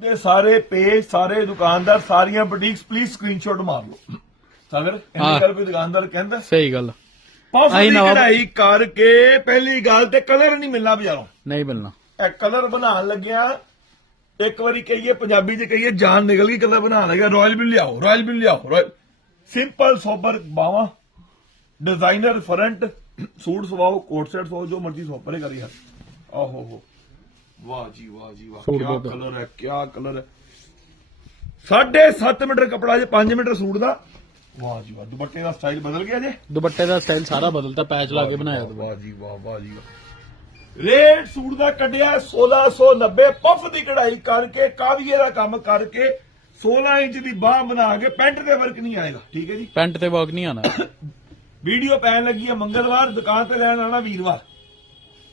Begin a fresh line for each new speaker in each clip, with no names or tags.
ਦੇ ਸਾਰੇ ਪੇਜ ਸਾਰੇ ਦੁਕਾਨਦਾਰ ਸਾਰੀਆਂ ਬੁਟੀਕਸ ਪਲੀਜ਼ ਸਕਰੀਨਸ਼ਾਟ ਮਾਰ ਲਓ। ਸਾਗਰ। ਇੰਨੀ ਗੱਲ ਕੋਈ ਦੁਕਾਨਦਾਰ ਕਹਿੰਦਾ।
ਸਹੀ ਗੱਲ।
ਪਫ ਦੀ ਕਢਾਈ ਕਰਕੇ ਪਹਿਲੀ ਗੱਲ ਤੇ ਕਲਰ ਨਹੀਂ ਮਿਲਣਾ ਬਾਜ਼ਾਰੋਂ।
ਨਹੀਂ ਮਿਲਣਾ।
ਇਹ ਕਲਰ ਬਣਾਉਣ ਲੱਗਿਆ ਇੱਕ ਵਾਰੀ ਕਹੀਏ ਪੰਜਾਬੀ ਚ ਕਹੀਏ ਜਾਨ ਨਿਕਲ ਗਈ ਕਲਰ ਬਣਾਉਣ ਲੱਗਿਆ ਰਾਇਲ ਵੀ ਲਿਆਓ ਰਾਇਲ ਵੀ ਲਿਆਓ ਸਿੰਪਲ ਸੋਬਰ ਬਾਵਾ ਡਿਜ਼ਾਈਨਰ ਫਰੰਟ ਸੂਟ ਸਵਾਓ ਕੋਟ ਸੈਟ ਸਵਾਓ ਜੋ ਮਰਜ਼ੀ ਸਵਾਓ ਪਰੇ ਕਰੀ ਯਾਰ ਆਹੋ ਹੋ ਵਾਹ ਜੀ ਵਾਹ ਜੀ ਵਾਹ।
ਸੂਟ ਬਹੁਤ।
ਕਲਰ ਹੈ ਕੀ ਕਲਰ ਹੈ। 7.5 ਮੀਟਰ ਕਪੜਾ ਜੇ 5 ਮੀਟਰ ਸੂਟ ਦਾ। ਵਾਹ ਜੀ ਵਾਹ। ਦੁਪੱਟੇ ਦਾ ਸਟਾਈਲ ਬਦਲ ਗਿਆ ਜੇ।
ਦੁਪੱਟੇ ਦਾ ਸਟਾਈਲ ਸਾਰਾ ਬਦਲਤਾ ਪੈਚ ਲਾ ਕੇ ਬਣਾਇਆ
ਵਾਹ ਜੀ ਵਾਹ ਵਾਹ ਜੀ ਵਾਹ। ਰੇਟ ਸੂਟ ਦਾ ਕੱਢਿਆ 1690 ਪਫ ਦੀ ਕਢਾਈ ਕਰਕੇ ਕਾਵੀਏ ਦਾ ਕੰਮ ਕਰਕੇ 16 ਇੰਚ ਦੀ ਬਾਹ ਬਣਾ ਕੇ ਪੈਂਟ ਤੇ ਵਰਕ ਨਹੀਂ ਆਏਗਾ। ਠੀਕ ਹੈ ਜੀ?
ਪੈਂਟ ਤੇ ਵਰਕ ਨਹੀਂ ਆਣਾ।
ਵੀਡੀਓ ਪੈਣ ਲੱਗੀ ਹੈ ਮੰਗਲਵਾਰ ਦੁਕਾਨ ਤੇ ਲੈਣ ਆਣਾ ਵੀਰਵਾਰ।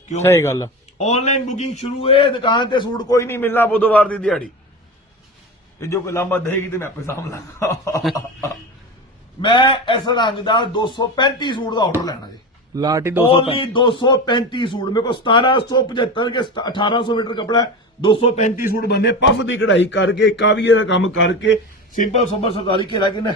ਕਿਉਂ?
ਸਹੀ ਗੱਲ। ਆ।
ਆਨਲਾਈਨ ਬੁਕਿੰਗ ਸ਼ੁਰੂ ਹੈ ਦੁਕਾਨ ਤੇ ਸੂਟ ਕੋਈ ਨਹੀਂ ਮਿਲਣਾ ਬੁੱਧਵਾਰ ਦੀ ਦਿਹਾੜੀ। ਤੇ ਜੋ ਕੋਈ ਲਾਂਬਾ ਦੇਗੀ ਤੇ ਮੈਂ ਆਪੇ ਸਾਂਭ ਲਾਂਗਾ। ਮੈਂ ਇਸ ਰੰਗ ਦਾ 235 ਸੂਟ ਦਾ ਆਰਡਰ ਲੈਣਾ ਜੀ।
ਲਾਟੀ 200
ਓਨਲੀ 235 ਸੂਟ। ਮੇਰੇ ਕੋਲ 1775 ਕੇ 1800 ਮੀਟਰ ਕਪੜਾ ਹੈ। 235 ਸੂਟ ਬੰਨੇ ਪਫ ਦੀ ਕਢਾਈ ਕਰਕੇ ਕਾਵੀਏ ਦਾ ਕੰਮ ਕਰਕੇ ਸਿੰਪਲ ਸੋਬਰ ਸਰਦਾਰੀ ਘੇਰਾ ਕਿੰਨਾ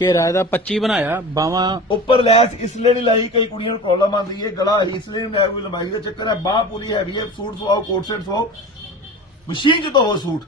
ਘੇਰਾ ਇਹਦਾ 25 ਬਣਾਇਆ ਬਾਵਾ
ਉੱਪਰ ਲੈਸ ਇਸ ਲਈ ਨਹੀਂ ਲਾਈ, ਕਈ ਕੁੜੀਆਂ ਨੂੰ ਪ੍ਰੋਬਲਮ ਆਉਂਦੀ ਹੈ, ਗਲਾ ਇਸ ਲਈ ਨਹੀਂ ਕੋਈ ਲੰਬਾਈ ਦਾ ਚੱਕਰ ਹੈ, ਬਾਹ ਪੂਰੀ ਹੈਵੀ ਹੈ, ਸੂਟ ਸਵਾਓ ਕੋਟ ਸੈਟ ਸਵਾਓ, ਮਸ਼ੀਨ ਚ ਧੋਵੋ ਸੂਟ।